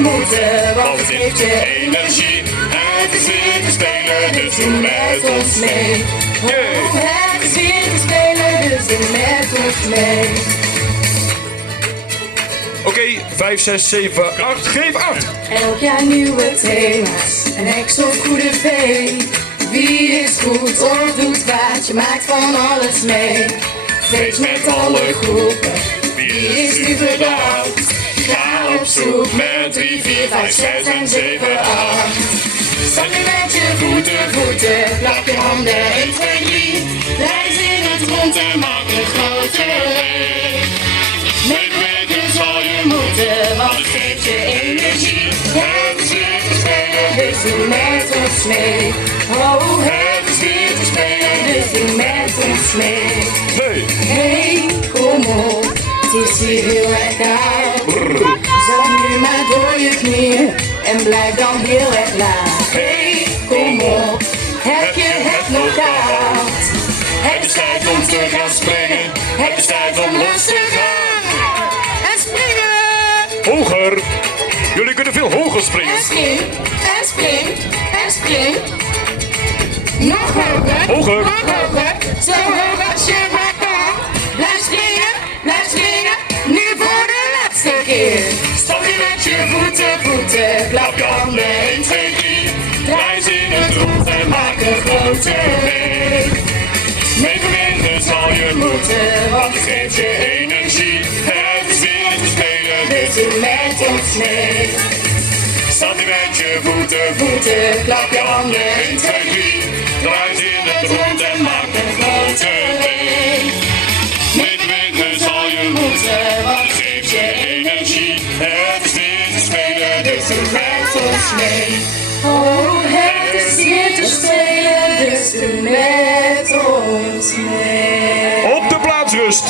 moeten, want het geeft je energie. Het is weer te spelen, dus doe met ons mee. Oh, het is weer te spelen, dus doe met ons mee. Oké, 5, 6, 7, 8, geef 8! Elk jaar nieuwe thema's, een ex of goede vee. Wie is goed of doet wat, je maakt van alles mee. Feest met alle groepen, wie is nu bedankt? Ga op zoek met 3, 4, 5, 6 en 7, 8. Stap nu met je voeten, klap je handen, 1, 2, 3. Reis in het rond en maak een grote leeg. Meebewegen zal je moeten, want het geeft je energie. Het is weer te spelen, dus doe met ons mee. Oh, het is weer te spelen, dus doe met ons mee. Hey, kom op, het is hier heel erg koud. Zak nu maar door je knieën en blijf dan heel erg laag. Hey, kom op, heb je het nog koud? Het is tijd om te gaan springen, het is tijd om los te gaan. En springen! Hoger! Jullie kunnen veel hoger springen. En spring, en spring, en spring. Nog hoger, Hoger. nog hoger. Zo hoog als je maar kan. Blijf springen, nu voor de laatste keer. Stap je met je voeten, klap je handen, 1, 2, 3. Draai ze in het rond en maak een grote week. Meebewegen zal je moeten, want het geeft je energie. Het is weer te spelen, dus doe met ons mee. Stap je met je voeten, klap je handen, 1, 2, 3. Draai ze in het rond en maak een grote week. Meebewegen zal je moeten, want het geeft je energie. Het is weer te spelen, dus doe met ons mee. Oh, het is weer te spelen, dus doe met ons mee. Op de plaats rust!